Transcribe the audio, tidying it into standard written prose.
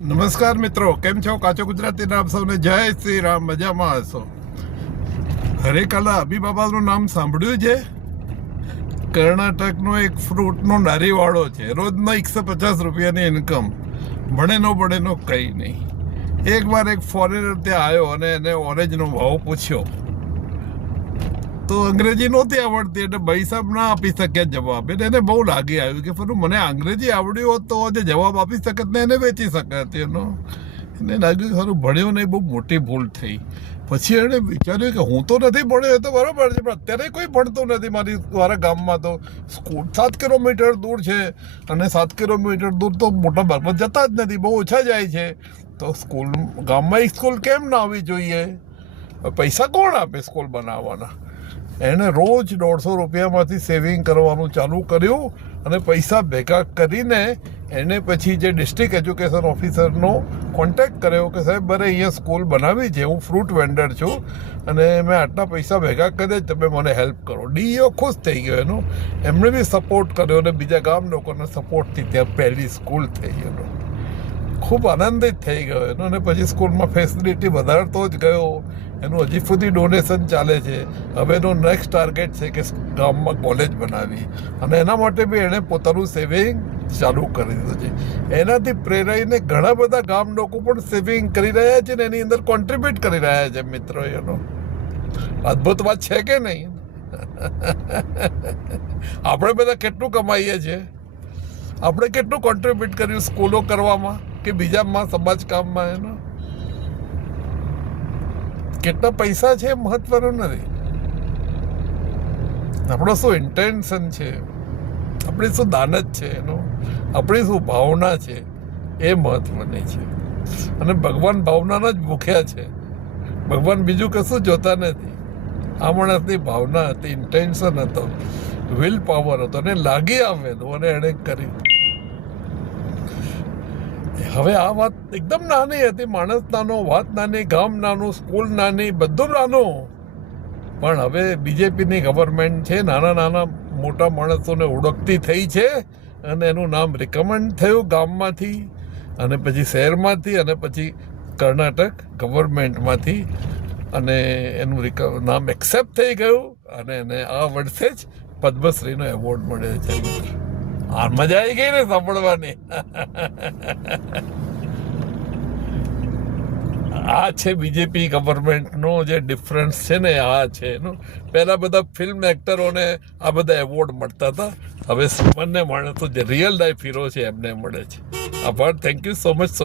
નમસ્કાર મિત્રો, કેમ છો? કાચો ગુજરાતીના આપ સૌને જય શ્રી રામ. મજામાં હશો? હરેકાલા અબીબાબાનું નામ સાંભળ્યું છે? કર્ણાટકનો એક ફ્રૂટનો લારીવાળો છે. રોજના 150 રૂપિયાની ઇન્કમ. ભણેનો ભણેનો કંઈ નહીં. એક વાર એક ફોરેનર ત્યાં આવ્યો અને એને ઓરેન્જનો ભાવ પૂછ્યો તો અંગ્રેજી નહોતી આવડતી એટલે ભાઈ સાહેબ ના આપી શક્યા જવાબ. એટલે એને બહુ લાગી આવ્યું કે ફરું મને અંગ્રેજી આવડ્યું હોત તો જે જવાબ આપી શકત ને એને વેચી શકત. એને લાગ્યું કે ખરું ભણ્યો નહીં, બહુ મોટી ભૂલ થઈ. પછી એણે વિચાર્યું કે હું તો નથી ભણ્યો, એ તો બરાબર છે, પણ અત્યારે કોઈ ભણતું નથી મારા ગામમાં. તો સ્કૂલ 7 કિલોમીટર દૂર છે અને 7 કિલોમીટર દૂર તો મોટા ભાગમાં જતા જ નથી, બહુ ઓછા જાય છે. તો સ્કૂલ ગામમાં એક સ્કૂલ કેમ ના આવવી જોઈએ? પૈસા કોણ આપે સ્કૂલ બનાવવાના? એણે રોજ 150 રૂપિયામાંથી સેવિંગ કરવાનું ચાલુ કર્યું અને પૈસા ભેગા કરીને એને પછી જે ડિસ્ટ્રિક્ટ એજ્યુકેશન ઓફિસરનો કોન્ટેક્ટ કર્યો કે સાહેબ મારે અહીંયા સ્કૂલ બનાવી છે, હું ફ્રૂટ વેન્ડર છું અને મેં આટલા પૈસા ભેગા કર્યા, તમે મને હેલ્પ કરો. ડીઈઓ ખુશ થઈ ગયો એનો. એમણે બી સપોર્ટ કર્યો અને બીજા ગામ લોકોના સપોર્ટથી ત્યાં પહેલી સ્કૂલ થઈ એનો. ખૂબ આનંદિત થઈ ગયો એનો. અને પછી સ્કૂલમાં ફેસિલિટી વધારતો જ ગયો. એનું હજી સુધી ડોનેશન ચાલે છે. હવે એનો નેક્સ્ટ ટાર્ગેટ છે કે ગામમાં કોલેજ બનાવી અને એના માટે બી એણે પોતાનું સેવિંગ ચાલુ કરી દીધું છે. એનાથી પ્રેરાઈને ઘણા બધા ગામ લોકો પણ સેવિંગ કરી રહ્યા છે ને એની અંદર કોન્ટ્રીબ્યુટ કરી રહ્યા છે. મિત્રો, એનો અદ્ભુત વાત છે કે નહીં? આપણે બધા કેટલું કમાઈએ છીએ? આપણે કેટલું કોન્ટ્રીબ્યુટ કર્યું સ્કૂલો કરવામાં કે બીજામાં સમાજ કામમાં? એનો કેટલા પૈસા છે મહત્વનું નથી. આપણો શું ઇન્ટેન્શન છે, આપણી શું દાનત છે, આપણી શું ભાવના છે, એ મહત્વની છે. અને ભગવાન ભાવનાના જ ભૂખ્યા છે. ભગવાન બીજું કશું જોતા નથી. આ માણસની ભાવના હતી, ઇન્ટેન્શન હતો, વિલ પાવર હતો અને લાગી આવેલું અને એણે કર્યું. હવે આ વાત એકદમ નાની હતી. માણસ નાનો, વાત નાની, ગામ નાનું, સ્કૂલ નાની, બધું નાનું. પણ હવે બીજેપીની ગવર્મેન્ટ છે, નાના નાના મોટા માણસોને ઓળખતી થઈ છે અને એનું નામ રિકમેન્ડ થયું ગામમાંથી અને પછી શહેરમાંથી અને પછી કર્ણાટક ગવર્મેન્ટમાંથી અને એનું નામ એક્સેપ્ટ થઈ ગયું અને એને આ વર્ષે જ પદ્મશ્રીનો એવોર્ડ મળ્યો છે. આ મજા આવી ગઈ ને સાંભળવાની. આ છે બીજેપી ગવર્મેન્ટનો જે ડિફરન્સ છે ને, આ છે એનું. પહેલા બધા ફિલ્મ એક્ટરોને આ બધા એવોર્ડ મળતા હતા, હવે સામાન્ય માણસો જે રિયલ લાઈફ હીરો છે એમને મળે છે. આભાર. Thank you so much.